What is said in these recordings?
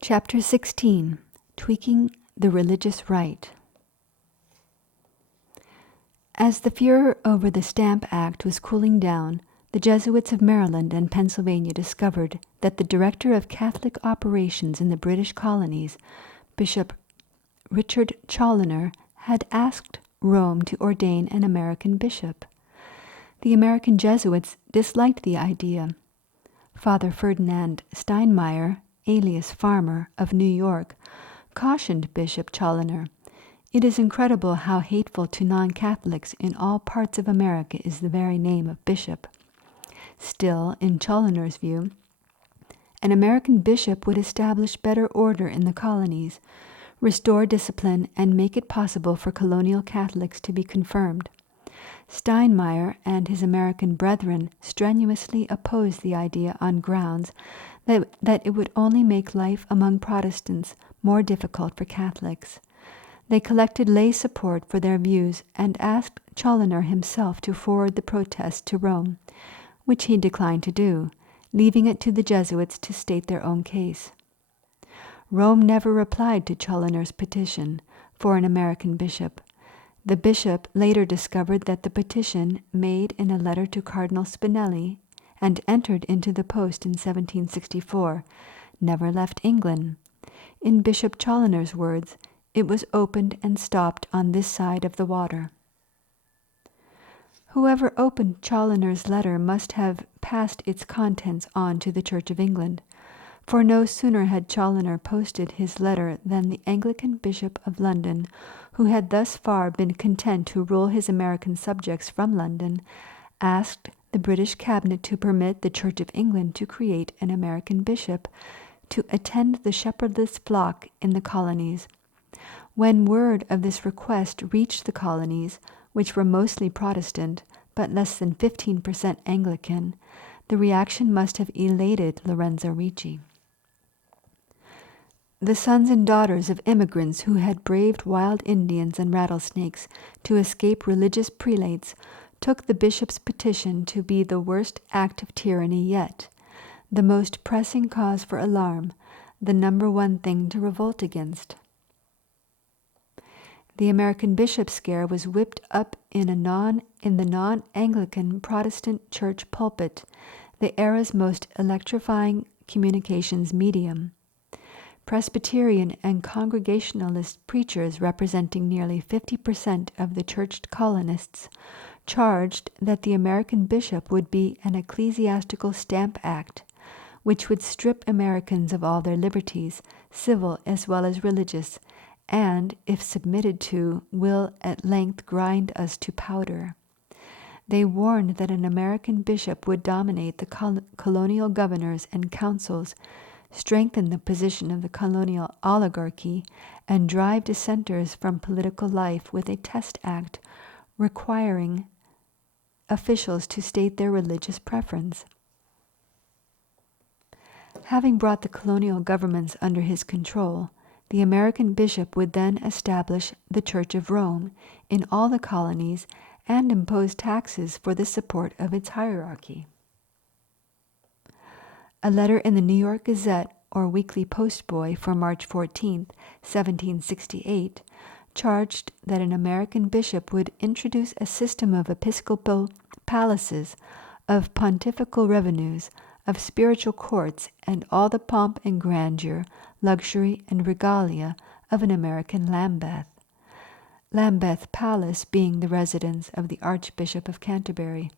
Chapter 16. Tweaking the Religious Right. As the furor over the Stamp Act was cooling down, the Jesuits of Maryland and Pennsylvania discovered that the Director of Catholic Operations in the British colonies, Bishop Richard Cholloner, had asked Rome to ordain an American bishop. The American Jesuits disliked the idea. Father Ferdinand Steinmeier, alias Farmer, of New York, cautioned Bishop Cholloner, "It is incredible how hateful to non-Catholics in all parts of America is the very name of bishop." Still, in Cholloner's view, an American bishop would establish better order in the colonies, restore discipline, and make it possible for colonial Catholics to be confirmed. Steinmeier and his American brethren strenuously opposed the idea on grounds that it would only make life among Protestants more difficult for Catholics. They collected lay support for their views and asked Cholloner himself to forward the protest to Rome, which he declined to do, leaving it to the Jesuits to state their own case. Rome never replied to Cholloner's petition for an American bishop. The bishop later discovered that the petition, made in a letter to Cardinal Spinelli and entered into the post in 1764, never left England. In Bishop Cholloner's words, "It was opened and stopped on this side of the water." Whoever opened Cholloner's letter must have passed its contents on to the Church of England, for no sooner had Cholloner posted his letter than the Anglican Bishop of London, who had thus far been content to rule his American subjects from London, asked the British Cabinet to permit the Church of England to create an American bishop to attend the shepherdless flock in the colonies. When word of this request reached the colonies, which were mostly Protestant, but less than 15% Anglican, the reaction must have elated Lorenzo Ricci. The sons and daughters of immigrants who had braved wild Indians and rattlesnakes to escape religious prelates took the bishop's petition to be the worst act of tyranny yet, the most pressing cause for alarm, the number one thing to revolt against. The American bishop scare was whipped up in the non-Anglican Protestant church pulpit, the era's most electrifying communications medium. Presbyterian and Congregationalist preachers, representing nearly 50% of the church colonists, charged that the American bishop would be an ecclesiastical stamp act, which would strip Americans of all their liberties, civil as well as religious, and, if submitted to, will at length grind us to powder. They warned that an American bishop would dominate the colonial governors and councils, strengthen the position of the colonial oligarchy, and drive dissenters from political life with a test act requiring officials to state their religious preference. Having brought the colonial governments under his control, the American bishop would then establish the Church of Rome in all the colonies and impose taxes for the support of its hierarchy. A letter in the New York Gazette, or Weekly Postboy, for March 14, 1768, charged that an American bishop would introduce a system of episcopal palaces, of pontifical revenues, of spiritual courts, and all the pomp and grandeur, luxury, and regalia of an American Lambeth. Lambeth Palace being the residence of the Archbishop of Canterbury,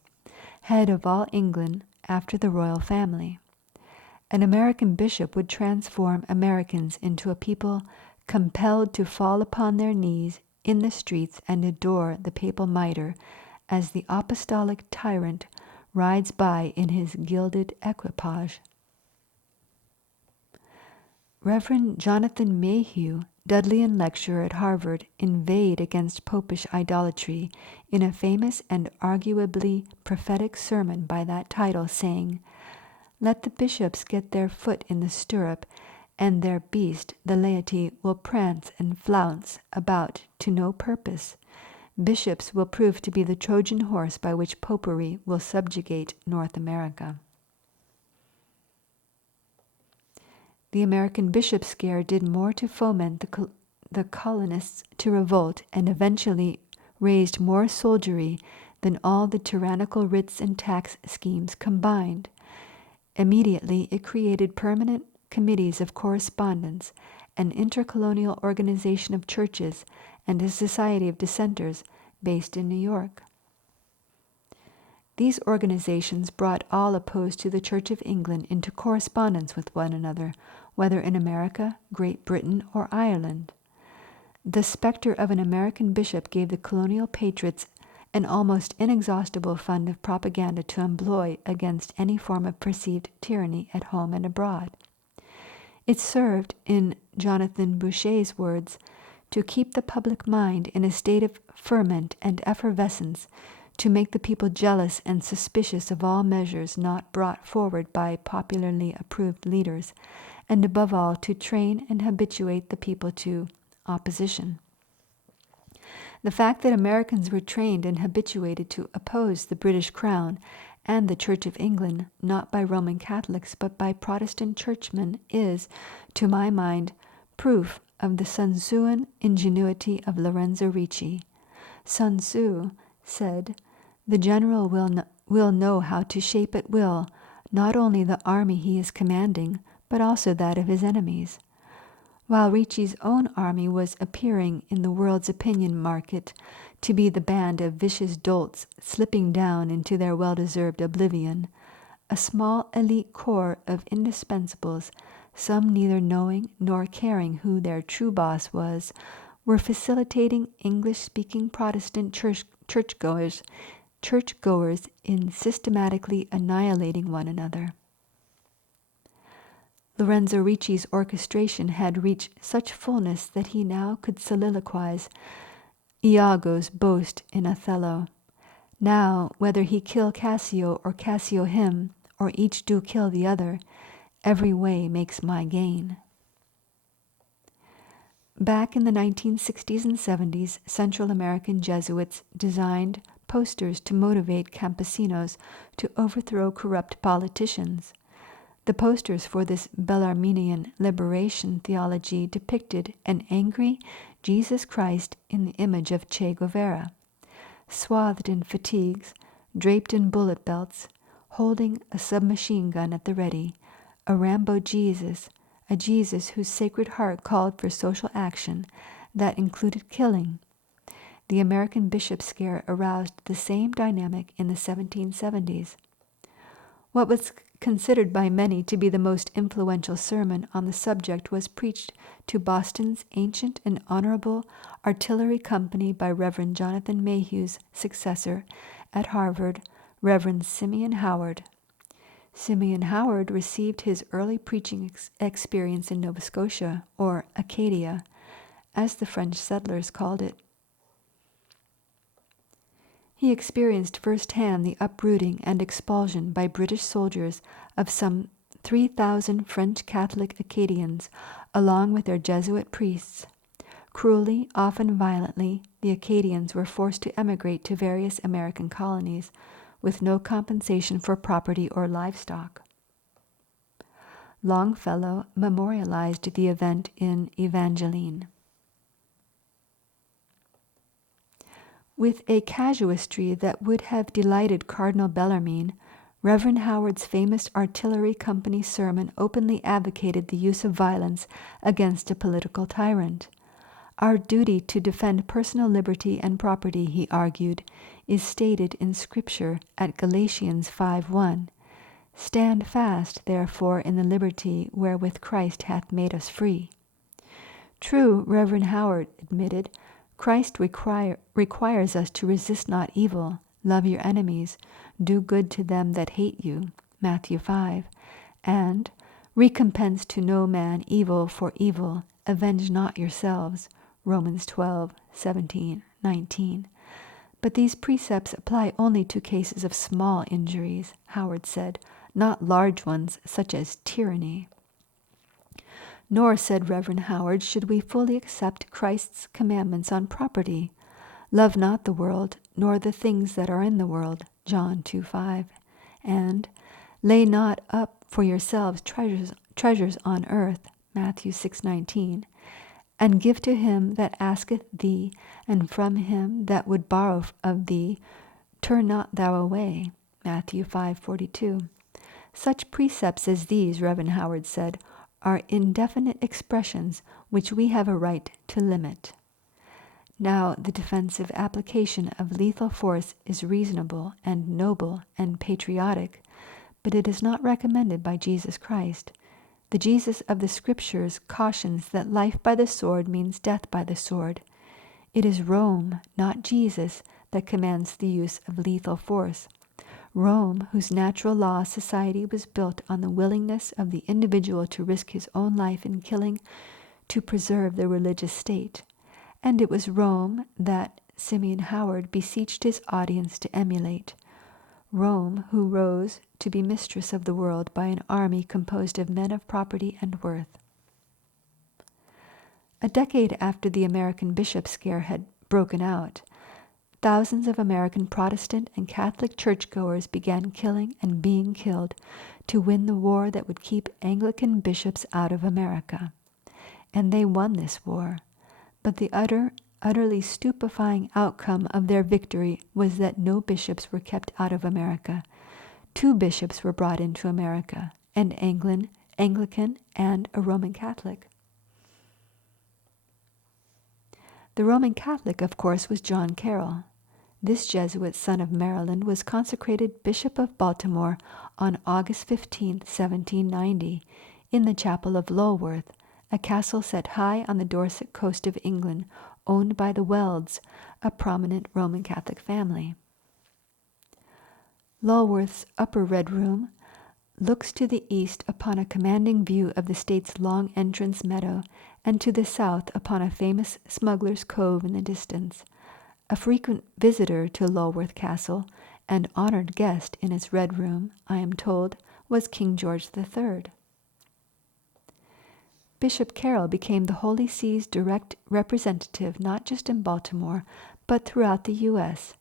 head of all England after the royal family. An American bishop would transform Americans into a people compelled to fall upon their knees in the streets and adore the papal mitre as the apostolic tyrant rides by in his gilded equipage. Reverend Jonathan Mayhew, Dudleyan lecturer at Harvard, inveighed against popish idolatry in a famous and arguably prophetic sermon by that title, saying, "Let the bishops get their foot in the stirrup, and their beast, the laity, will prance and flounce about to no purpose. Bishops will prove to be the Trojan horse by which popery will subjugate North America." the American bishop scare did more to foment the colonists to revolt and eventually raised more soldiery than all the tyrannical writs and tax schemes combined. Immediately it created permanent committees of correspondence, an intercolonial organization of churches, and a society of dissenters based in New York. These organizations brought all opposed to the Church of England into correspondence with one another, whether in America, Great Britain, or Ireland. The specter of an American bishop gave the colonial patriots an almost inexhaustible fund of propaganda to employ against any form of perceived tyranny at home and abroad. It served, in Jonathan Boucher's words, to keep the public mind in a state of ferment and effervescence, to make the people jealous and suspicious of all measures not brought forward by popularly approved leaders, and above all to train and habituate the people to opposition. The fact that Americans were trained and habituated to oppose the British Crown and the Church of England, not by Roman Catholics but by Protestant churchmen, is, to my mind, proof of the Sun Tzuan ingenuity of Lorenzo Ricci. Sun Tzu said, "The general will know how to shape at will not only the army he is commanding, but also that of his enemies." While Ricci's own army was appearing in the world's opinion market to be the band of vicious dolts slipping down into their well-deserved oblivion, a small elite corps of indispensables, some neither knowing nor caring who their true boss was, were facilitating English-speaking Protestant churchgoers in systematically annihilating one another. Lorenzo Ricci's orchestration had reached such fullness that he now could soliloquize Iago's boast in Othello. Now, whether he kill Cassio or Cassio him, or each do kill the other, every way makes my gain. Back in the 1960s and 70s, Central American Jesuits designed posters to motivate campesinos to overthrow corrupt politicians. The posters for this Bellarminian liberation theology depicted an angry Jesus Christ in the image of Che Guevara, swathed in fatigues, draped in bullet belts, holding a submachine gun at the ready, a Rambo Jesus, a Jesus whose sacred heart called for social action that included killing. The American bishop scare aroused the same dynamic in the 1770s. What was considered by many to be the most influential sermon on the subject was preached to Boston's ancient and honorable artillery company by Reverend Jonathan Mayhew's successor at Harvard, Reverend Simeon Howard. Simeon Howard received his early preaching experience in Nova Scotia, or Acadia, as the French settlers called it. He experienced firsthand the uprooting and expulsion by British soldiers of some 3,000 French Catholic Acadians, along with their Jesuit priests. Cruelly, often violently, the Acadians were forced to emigrate to various American colonies, with no compensation for property or livestock. Longfellow memorialized the event in Evangeline. With a casuistry that would have delighted Cardinal Bellarmine, Reverend Howard's famous artillery company sermon openly advocated the use of violence against a political tyrant. Our duty to defend personal liberty and property, he argued, is stated in Scripture at Galatians 5:1. Stand fast, therefore, in the liberty wherewith Christ hath made us free. True, Reverend Howard admitted, Christ requires us to resist not evil, love your enemies, do good to them that hate you, Matthew 5, and recompense to no man evil for evil, avenge not yourselves, Romans 12:17, 19. But these precepts apply only to cases of small injuries, Howard said, not large ones such as tyranny. Nor, said Reverend Howard, should we fully accept Christ's commandments on property. Love not the world, nor the things that are in the world, John 2:5, and lay not up for yourselves treasures on earth, Matthew 6:19, and give to him that asketh thee, and from him that would borrow of thee, turn not thou away, Matthew 5:42. Such precepts as these, Reverend Howard said, are indefinite expressions which we have a right to limit. Now, the defensive application of lethal force is reasonable and noble and patriotic, but it is not recommended by Jesus Christ. The Jesus of the Scriptures cautions that life by the sword means death by the sword. It is Rome, not Jesus, that commands the use of lethal force. Rome, whose natural law society was built on the willingness of the individual to risk his own life in killing to preserve the religious state. And it was Rome that Simeon Howard beseeched his audience to emulate. Rome, who rose to be mistress of the world by an army composed of men of property and worth. A decade after the American bishop scare had broken out, thousands of American Protestant and Catholic churchgoers began killing and being killed to win the war that would keep Anglican bishops out of America. And they won this war. But the utterly stupefying outcome of their victory was that no bishops were kept out of America. 2 bishops were brought into America, an Anglican and a Roman Catholic. The Roman Catholic, of course, was John Carroll. This Jesuit son of Maryland was consecrated Bishop of Baltimore on August 15, 1790, in the chapel of Lulworth, a castle set high on the Dorset coast of England, owned by the Welds, a prominent Roman Catholic family. Lulworth's upper Red Room looks to the east upon a commanding view of the state's Long Entrance meadow, and to the south upon a famous smuggler's cove in the distance. A frequent visitor to Lulworth Castle, and honored guest in its Red Room, I am told, was King George III. Bishop Carroll became the Holy See's direct representative not just in Baltimore, but throughout the U.S.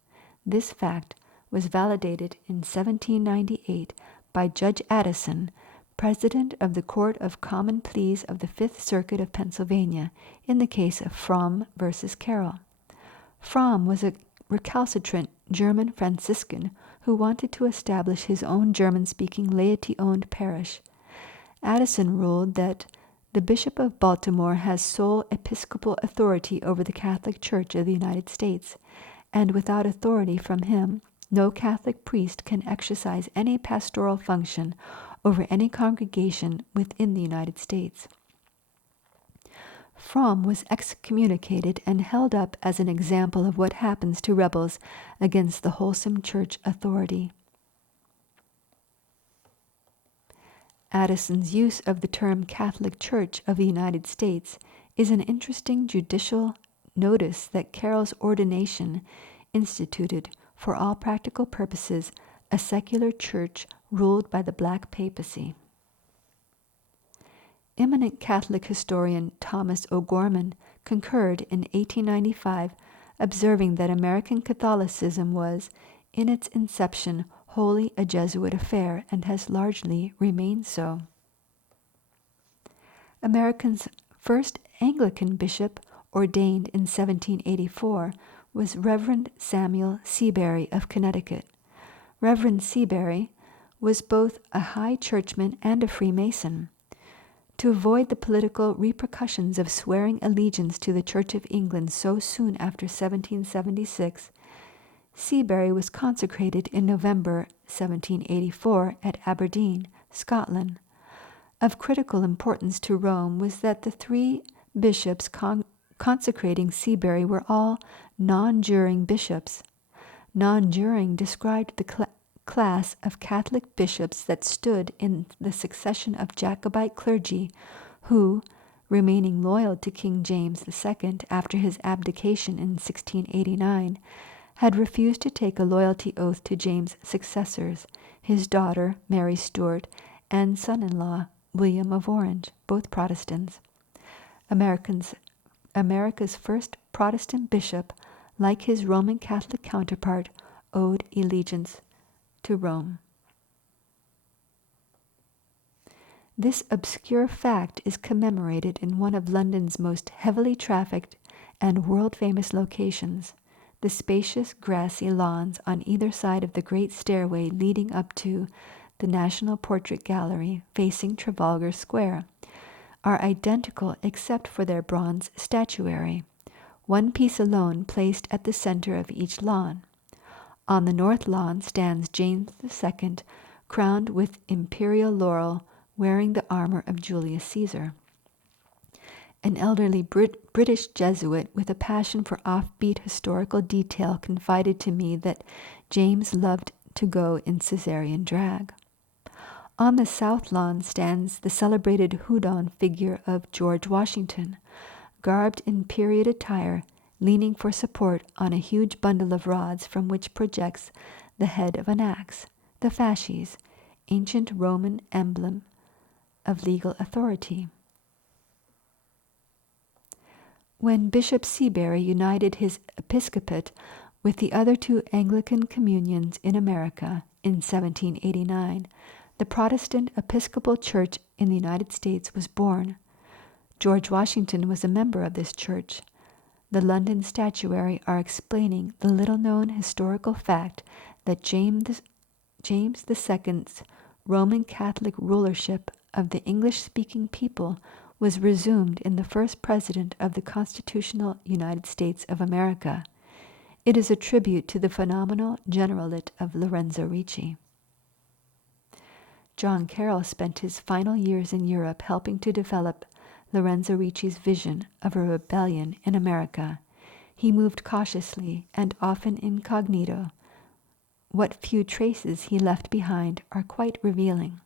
This fact was validated in 1798 by Judge Addison, President of the Court of Common Pleas of the Fifth Circuit of Pennsylvania, in the case of Fromm v. Carroll. Fromm was a recalcitrant German Franciscan who wanted to establish his own German-speaking laity-owned parish. Addison ruled that the Bishop of Baltimore has sole episcopal authority over the Catholic Church of the United States, and without authority from him, no Catholic priest can exercise any pastoral function over any congregation within the United States. Fromm was excommunicated and held up as an example of what happens to rebels against the wholesome church authority. Addison's use of the term Catholic Church of the United States is an interesting judicial notice that Carroll's ordination instituted, for all practical purposes, a secular church ruled by the Black Papacy. Eminent Catholic historian Thomas O'Gorman concurred in 1895, observing that American Catholicism was, in its inception, wholly a Jesuit affair and has largely remained so. America's first Anglican bishop, ordained in 1784, was Reverend Samuel Seabury of Connecticut. Reverend Seabury was both a high churchman and a Freemason. To avoid the political repercussions of swearing allegiance to the Church of England so soon after 1776, Seabury was consecrated in November 1784 at Aberdeen, Scotland. Of critical importance to Rome was that the 3 bishops consecrating Seabury were all non-juring bishops. Non-juring described the class of Catholic bishops that stood in the succession of Jacobite clergy who, remaining loyal to King James II after his abdication in 1689, had refused to take a loyalty oath to James' successors, his daughter, Mary Stuart, and son-in-law, William of Orange, both Protestants. America's first Protestant bishop, like his Roman Catholic counterpart, owed allegiance to Rome. This obscure fact is commemorated in one of London's most heavily trafficked and world-famous locations, the spacious grassy lawns on either side of the great stairway leading up to the National Portrait Gallery facing Trafalgar Square, are identical except for their bronze statuary, one piece alone placed at the center of each lawn. On the north lawn stands James II, crowned with imperial laurel, wearing the armor of Julius Caesar. An elderly British Jesuit with a passion for offbeat historical detail confided to me that James loved to go in Caesarean drag. On the south lawn stands the celebrated Houdon figure of George Washington, garbed in period attire, leaning for support on a huge bundle of rods from which projects the head of an axe, the fasces, ancient Roman emblem of legal authority. When Bishop Seabury united his episcopate with the other two Anglican communions in America in 1789, the Protestant Episcopal Church in the United States was born. George Washington was a member of this church. The London statuary are explaining the little-known historical fact that James II's Roman Catholic rulership of the English-speaking people was resumed in the first president of the constitutional United States of America. It is a tribute to the phenomenal generalate of Lorenzo Ricci. John Carroll spent his final years in Europe helping to develop Lorenzo Ricci's vision of a rebellion in America. He moved cautiously and often incognito. What few traces he left behind are quite revealing.